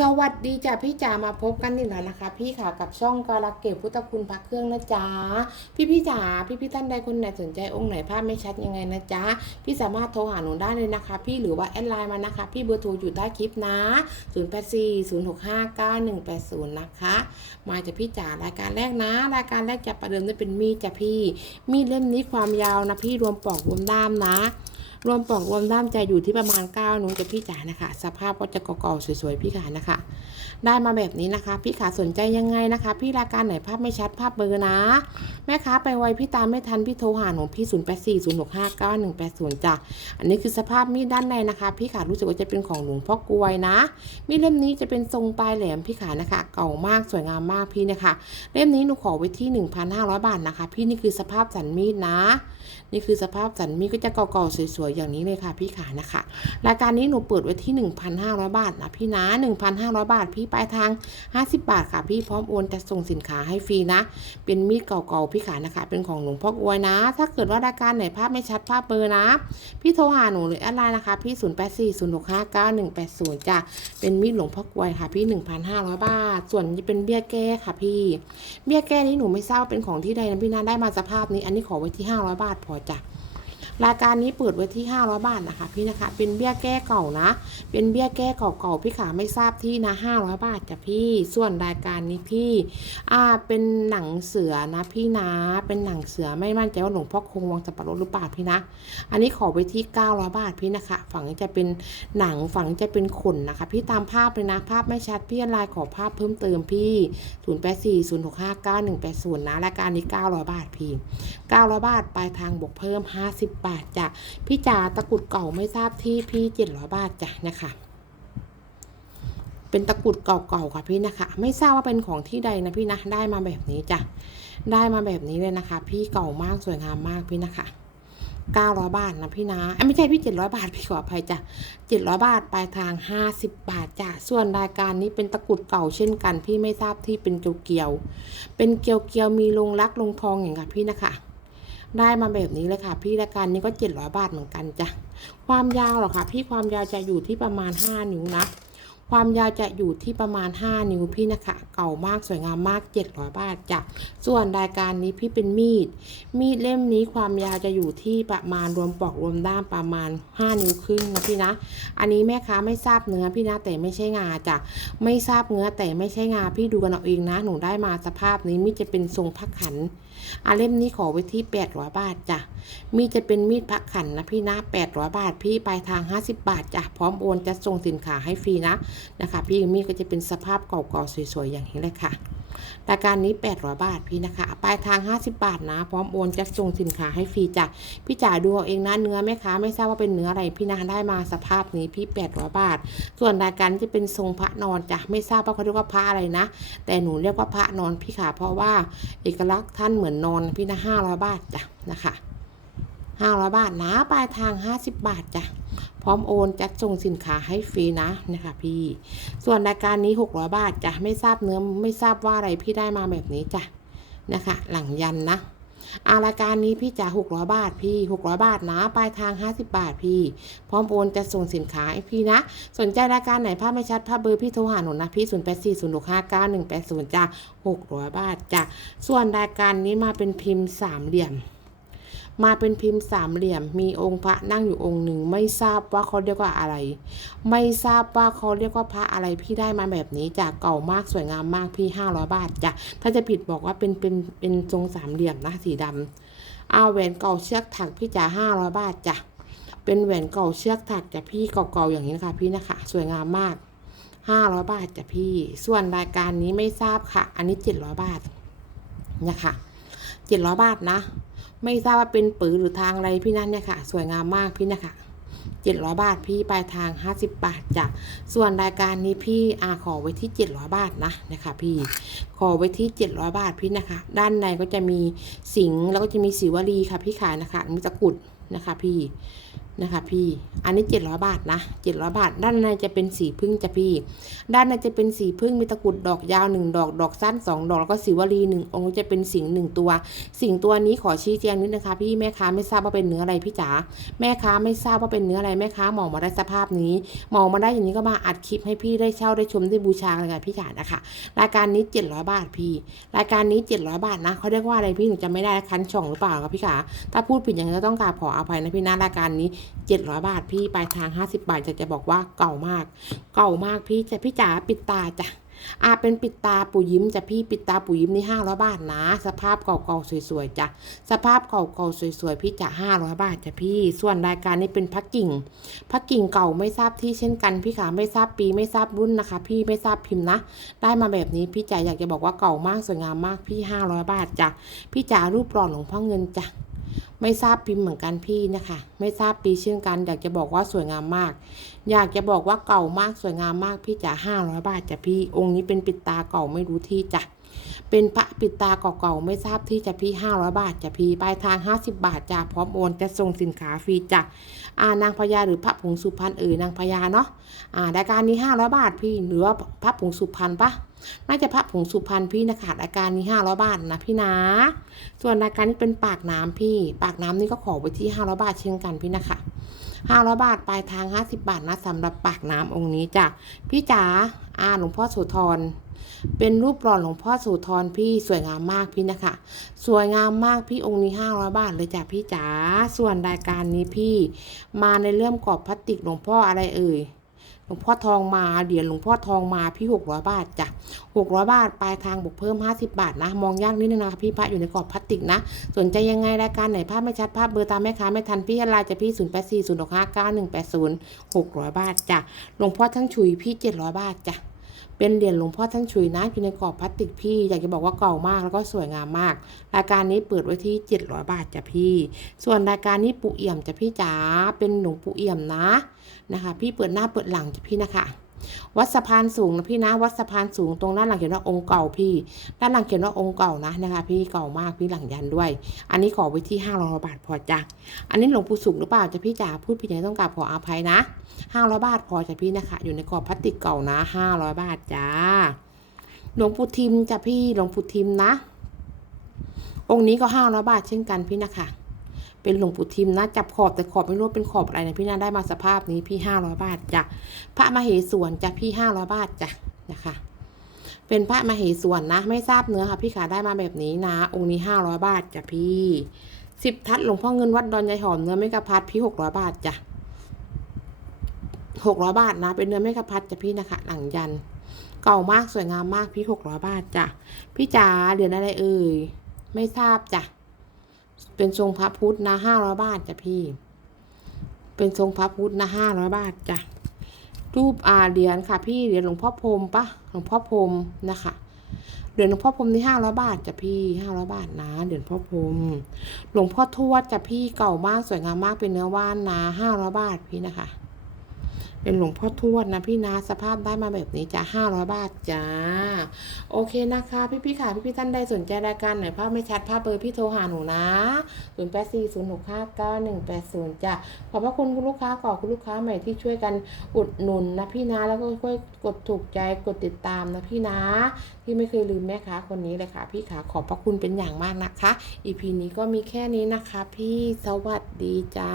สวัสดีจ้ะพี่จ๋ามาพบกันอีกแล้วนะคะ พี่ค่ะกับช่องกาลเกตพุทธคุณพระเครื่องนะจ๊ะพี่พี่จ๋าพี่พี่ท่านใดคนไหนสนใจองค์ไหนภาพไม่ชัดยังไงนะจ๊ะพี่สามารถโทรหาหนูได้เลยนะคะ พี่หรือว่าแอดไลน์มานะคะ พี่เบอร์โทรอยู่ใต้คลิปนะ0 8 4 0 6 5 9 1 8 0นะคะมาจากพี่จ๋ารายการแรกนะ รายการแรกจะประเดิมด้วยเป็นมีดจ้ะพี่ มีดเล่มนี้ความยาวนะพี่รวมปอกรวมด้ามนะ รวมปลอกรวมด้ามใจอยู่ที่ประมาณ 9 นิ้วจะพี่จ๋านะคะ สภาพก็จะเก่าๆสวยๆพี่ขานะคะ ได้มาแบบนี้นะคะ พี่ขาสนใจยังไงนะคะ พี่รายการไหนภาพไม่ชัดภาพเบอร์นะ แม่ค้าไปไวพี่ตามไม่ทันพี่โทรหาหนูพี่ 0 8 4 0 6 5 9 1 8 0จ้ะอันนี้คือสภาพมีดด้านในนะคะ พี่ขารู้สึกว่าจะเป็นของหลวงพ่อกวยนะ มีดเล่มนี้จะเป็นทรงปลายแหลมพี่ขานะคะ เก่ามากสวยงามมากพี่นะคะ เล่มนี้หนูขอไว้ที่ 1,500 บาทนะคะ พี่นี่คือสภาพสันมีดนะ นี่คือสภาพสันมีดก็จะเก่าๆสวยๆอย่างนี้เลยค่ะพี่ขานะคะ รายการนี้หนูเปิดไว้ที่ 1,500 บาทนะพี่นะ 1,500 บาท พี่ปลายทาง 50 บาทค่ะ พี่พร้อมโอนจะส่งสินค้าให้ฟรีนะ เป็นมีดเก่าๆพี่ขานะคะ เป็นของหลวงพ่อกวยนะ ถ้าเกิดว่ารายการไหนภาพไม่ชัดภาพเบลอร์นะ พี่โทรหาหนูหรืออดไลน์นะคะ พี่ 0840659180จ้ะเป็นมีดหลวงพ่อกวยค่ะ พี่ 1,500 บาท ส่วนนี้เป็นเบี้ยแก้ค่ะพี่เบี้ยแก้นี้หนูไม่ทราบว่าเป็นของที่ใดนะพี่นะได้มาสภาพนี้ อันนี้ขอไว้ที่ 500 บาทพอจ้ะ รายการนี้เปิดไว้ที่ 500 บาทนะคะ พี่นะคะ เป็นเบี้ยแก้เก่านะ เป็นเบี้ยแก้เก่าๆพี่ขาไม่ทราบที่นะ 500 บาทจ้ะพี่ ส่วนรายการนี้พี่ อ่า เป็นหนังเสือนะพี่นะ เป็นหนังเสือไม่มั่นใจว่าหลวงพ่อคงวังสับปะรดหรือเปล่าพี่นะ อันนี้ขอไปที่ 900 บาทพี่นะคะ ฝั่งจะเป็นหนังฝั่งจะเป็นขนนะคะ พี่ตามภาพเลยนะ ภาพไม่ชัดพี่ไลน์ขอภาพเพิ่มเติมพี่ 0 8 4 0 6 5 9 1 8 0นะ รายการนี้ 900 บาทพี่ 900 บาทปลายทางบวกเพิ่ม 50บาทจ้ะพี่จ๋าตะกรุดเก่าไม่ทราบที่พี่700บาทจ้ะนะคะเป็นตะกรุดเก่าๆค่ะพี่นะคะ ไม่ทราบว่าเป็นของที่ใดนะพี่นะได้มาแบบนี้จ้ะได้มาแบบนี้เลยนะคะ พี่เก่ามากสวยงามมากพี่นะคะ900บาทนะพี่นะเอ้ยไม่ใช่พี่700บาทพี่ขออภัยจ้ะ700บาทปลายทาง50บาทจ้ะส่วนรายการนี้เป็นตะกรุดเก่าเช่นกัน พี่ไม่ทราบที่เป็นเกียว เป็นเกียวเกียวมีลงรักลงทองอย่างค่ะพี่นะคะ ได้มาแบบนี้เลยค่ะ พี่ละการนี้ก็ 700 บาทเหมือนกันจ้ะความยาวหรอคะพี่ความยาวจะอยู่ที่ประมาณ 5 นิ้วนะ ความยาวจะอยู่ที่ประมาณ 5 นิ้วพี่นะคะ เก่ามากสวยงามมาก 700 บาทจ้ะส่วนรายการนี้พี่เป็นมีด มีดเล่มนี้ความยาวจะอยู่ที่ประมาณรวมปลอกรวมด้ามประมาณ 5 นิ้วครึ่งนะพี่นะ อันนี้แม่ค้าไม่ทราบเนื้อพี่นะแต่ไม่ใช่งาจ้ะไม่ทราบเนื้อแต่ไม่ใช่งาพี่ดูกันเอาเองนะ หนูได้มาสภาพนี้มีดจะเป็นทรงพักขันอาเล่มนี้ขอไว้ที่ 800 บาทจ้ะ มีดจะเป็นมีดพักขันนะพี่นะ 800 บาท พี่ปลายทาง 50 บาทจ้ะ พร้อมโอนจะส่งสินค้าให้ฟรีนะนะคะพี่มีดก็จะเป็นสภาพเก่าๆสวยๆอย่างนี้เลยค่ะรายการนี้ 800 บาทพี่นะคะ ปลายทาง 50 บาทนะ พร้อมโอนจะส่งสินค้าให้ฟรีจ้ะ พี่จ่ายดูเอาเองนะ เนื้อแม่ค้าไม่ทราบว่าเป็นเนื้ออะไร พี่นะได้มาสภาพนี้พี่ 800 บาท ส่วนรายการจะเป็นทรงพระนอนจ้ะ ไม่ทราบว่าเขาเรียกว่าพระอะไรนะ แต่หนูเรียกว่าพระนอนพี่ขาเพราะว่าเอกลักษณ์ท่านเหมือนนอนพี่นะ500 บาทจ้ะนะคะ500 บาทนะ ปลายทาง 50 บาทจ้ะ พร้อมโอนจัดส่งสินค้าให้ฟรีนะนะคะพี่ ส่วนรายการนี้ 600 บาทจ้ะไม่ทราบเนื้อไม่ทราบว่าอะไรพี่ได้มาแบบนี้จ้ะนะคะ หลังยันนะอารายการนี้พี่จ๋า600บาทพี่600บาทนะปลายทาง50บาทพี่ พร้อมโอนจะส่งสินค้าให้พี่นะ สนใจรายการไหนภาพไม่ชัดภาพเบอร์พี่โทรหาหนูนะพี่0 8 4 0 6 5 9 1 8 0จ้ะ600บาทจ้ะส่วนรายการนี้มาเป็นพิมพ์สามเหลี่ยม มาเป็นพิมพ์สามเหลี่ยม มีองค์พระนั่งอยู่องค์หนึ่ง ไม่ทราบว่าเขาเรียกว่าอะไร ไม่ทราบว่าเขาเรียกว่าพระอะไรพี่ได้มาแบบนี้จากเก่ามากสวยงามมากพี่ห้าร้อยบาทจ้ะถ้าจะผิดบอกว่าเป็นเป็นเป็นทรงสามเหลี่ยมนะสีดำเอาแหวนเก่าเชือกถักพี่จ๋าห้าร้อยบาทจ้ะเป็นแหวนเก่าเชือกถักจ้ะพี่เก่าๆอย่างนี้นะคะ พี่นะคะ สวยงามมากห้าร้อยบาทจ้ะพี่ ส่วนรายการนี้ไม่ทราบค่ะ อันนี้เจ็ดร้อยบาทนะคะเจ็ดร้อยบาทนะ ไม่ทราบว่าเป็นปือหรือทางอะไรพี่นั่นเนี่ยค่ะ สวยงามมากพี่นะคะ700 บาทพี่ปลายทาง 50 บาทจ้ะส่วนรายการนี้พี่อาขอไว้ที่ 700 บาทนะนะคะ พี่ขอไว้ที่ 700 บาทพี่นะคะ ด้านในก็จะมีสิงแล้วก็จะมีสีวลีค่ะพี่ขายนะคะมีตะกุดนะคะ พี่ นะคะพี่อันนี้ 700 บาทนะ700 บาท ด้านในจะเป็นสีพึ่งจ้ะพี่ ด้านในจะเป็นสีพึ่งมีตะกุดดอกยาว 1 ดอกดอกสั้น 2 ดอกแล้วก็สีวลี1องค์จะเป็นสิงหนึ่งตัว สิงตัวนี้ขอชี้แจงนิดนะคะ พี่แม่ค้าไม่ทราบว่าเป็นเนื้ออะไรพี่จ๋าแม่ค้าไม่ทราบว่าเป็นเนื้ออะไรแม่ค้าหมองมาได้สภาพนี้หมองมาได้อย่างนี้ก็มาอัดคลิปให้พี่ได้เช่าได้ชมได้บูชาเลยค่ะพี่จ๋านะคะรายการนี้ 700 บาทพี่ รายการนี้ 700 บาทนะเขาเรียกว่าอะไรพี่หนูจำไม่ได้คันช่องหรือเปล่าครับพี่ขาถ้าพูดผิดอย่างนี้ก็ต้องกราบขออภัยนะพี่นะรายการนี้700 บาทพี่ปลายทาง 50 บาทจะจะบอกว่าเก่ามาก เก่ามากพี่จะพี่จ๋าปิดตาจ้ะอาเป็นปิดตาปู่ยิ้มจ้ะพี่ปิดตาปู่ยิ้มนี่500บาทนะ สภาพเก่าๆสวยๆจ้ะสภาพเก่าๆสวยๆพี่จ๋า500บาทจ้ะพี่ ส่วนรายการนี้เป็นพักกิ่งพักกิ่งเก่าไม่ทราบที่เช่นกันพี่ขาไม่ทราบปีไม่ทราบรุ่นนะคะ พี่ไม่ทราบพิมพ์นะ ได้มาแบบนี้พี่จ๋าอยากจะบอกว่าเก่ามากสวยงามมากพี่500บาทจ้ะพี่จ๋ารูปหล่อหลวงพ่อเงินจ้ะ ไม่ทราบพิมพ์เหมือนกันพี่นะคะ ไม่ทราบปีเช่นกัน อยากจะบอกว่าสวยงามมาก อยากจะบอกว่าเก่ามากสวยงามมากพี่จ๋า500บาทจ้ะพี่ องค์นี้เป็นปิดตาเก่าไม่รู้ที่จ้ะเป็นพระปิดตาเก่าๆไม่ทราบที่จะพี่500บาทจะพี่ปลายทาง50บาทจ้ะพร้อมโอนจะส่งสินค้าฟรีจ้ะอ่านางพญาหรือพระผงสุพรรณเอ่ยนางพญาเนาะอ่ารายการนี้500บาทพี่หรือว่าพระผงสุพรรณปะ น่าจะพระผงสุพรรณพี่นะคะราการนี้ห้าร้อยบาทนะพี่นะ ส่วนราการนี้เป็นปากน้ำพี่ ปากน้ำนี่ก็ขอไว้ที่ห้าร้อยบาทเช่นกันพี่นะคะห้าร้อยบาทปลายทางห้าสิบบาทนะสำหรับปากน้ำองค์นี้จ้ะพี่จ๋าอาหลวงพ่อโสธรเป็นรูปหล่อหลวงพ่อโสธรพี่สวยงามมากพี่นะคะ สวยงามมากพี่องค์นี้ห้าร้อยบาทเลยจ้ะพี่จ๋าส่วนรายการนี้พี่ มาในเรื่องกรอบพลาสติกหลวงพ่ออะไรเอ่ย หลวงพ่อทองมาเหรียญหลวงพ่อทองมาพี่หกร้อยบาทจ้ะหกร้อยบาทปลายทางบวกเพิ่มห้าสิบาทนะมองยากนิดนึงนะคะพี่พระอยู่ในกรอบพลาสติกนะ สนใจยังไงรายการไหนภาพไม่ชัดภาพเบอร์ตามแม่ค้าไม่ทันพี่ไลน์จะพี่ศูนย์แปดสี่ศูนย์หกห้าเก้าหนึ่งแปดศูนย์หกร้อยบาทจ้ะหลวงพ่อทั้งฉุยพี่เจ็ดร้อยบาทจ้ะ เป็นเหรียญหลวงพ่อท่านฉุยนะอยู่ในกรอบพลาสติกพี่ อยากจะบอกว่าเก่ามากแล้วก็สวยงามมาก รายการนี้เปิดไว้ที่ 700 บาทจ้ะพี่ ส่วนรายการนี้ปู่เอี่ยมจ้ะพี่จ๋าเป็นหลวงปู่เอี่ยมนะนะคะ พี่เปิดหน้าเปิดหลังจ้ะพี่นะคะ วัดสะพานสูงนะพี่นะ วัดสะพานสูงตรงด้านหลังเขียนว่าองค์เก่าพี่ ด้านหลังเขียนว่าองค์เก่านะนะคะ พี่เก่ามากพี่หลังยันด้วย อันนี้ขอไว้ที่ห้าร้อยบาทพอจ้ะอันนี้หลวงปู่สุขหรือเปล่าจะพี่จ๋าพูดผิดยังต้องกราบขออภัยนะห้าร้อยบาทพอจ้ะพี่นะคะ อยู่ในกรอบพลาสติกเก่านะห้าร้อยบาทจ้าหลวงปู่ทิมจ้ะพี่หลวงปู่ทิมนะ องค์นี้ก็ห้าร้อยบาทเช่นกันพี่นะคะ เป็นหลวงปู่ทิมนะ จับขอบแต่ขอบไม่รู้เป็นขอบอะไรนะพี่นะได้มาสภาพนี้พี่ห้าร้อยบาทจ้ะพระมเหสวนจ้ะพี่ห้าร้อยบาทจ้ะนะคะ เป็นพระมเหสวนนะ ไม่ทราบเนื้อค่ะ พี่ขาได้มาแบบนี้นะ องค์นี้ห้าร้อยบาทจ้ะพี่สิบทัดหลวงพ่อเงินวัดดอนยายหอมเนื้อไม่กระพัดพี่หกร้อยบาทจ้ะหกร้อยบาทนะ เป็นเนื้อไม่กระพัดจ้ะพี่นะคะหลังยัน เก่ามากสวยงามมากพี่หกร้อยบาทจ้ะพี่จ๋าเดือนอะไรเอ่ยไม่ทราบจ้ะ เป็นทรงพระพุทธนะห้าร้อยบาทจ้ะพี่ เป็นทรงพระพุทธนะห้าร้อยบาทจ้ะรูปอาเหรียญค่ะ พี่เหรียญหลวงพ่อพรมปะหลวงพ่อพรมนะคะเหรียญหลวงพ่อพรมนี่ห้าร้อยบาทจ้ะพี่ห้าร้อยบาทนะเหรียญพ่อพรมหลวงพ่อทวดจ้ะพี่เก่ามากสวยงามมากเป็นเนื้อว่านนะห้าร้อยบาทพี่นะคะ เป็นหลวงพ่อทวดนะพี่นะสภาพได้มาแบบนี้จ้ะห้าร้อยบาทจ้า โอเคนะคะ พี่พี่ๆค่ะ พี่พี่ๆท่านใดสนใจรายการไหนภาพไม่ชัดภาพเบอร์พี่โทรหาหนูนะศูนย์แปดสี่ศูนย์หกห้าเก้าหนึ่งแปดศูนย์จ้ะขอบพระคุณคุณลูกค้าขอคุณลูกค้าใหม่ที่ช่วยกันอุดหนุนนะพี่นะแล้วก็ช่วยกดถูกใจกดติดตามนะพี่นะ ที่ไม่เคยลืมแม่ค้าคนนี้เลยค่ะ พี่ขาขอบพระคุณเป็นอย่างมากนะคะ อีพีนี้ก็มีแค่นี้นะคะ พี่สวัสดีจ้า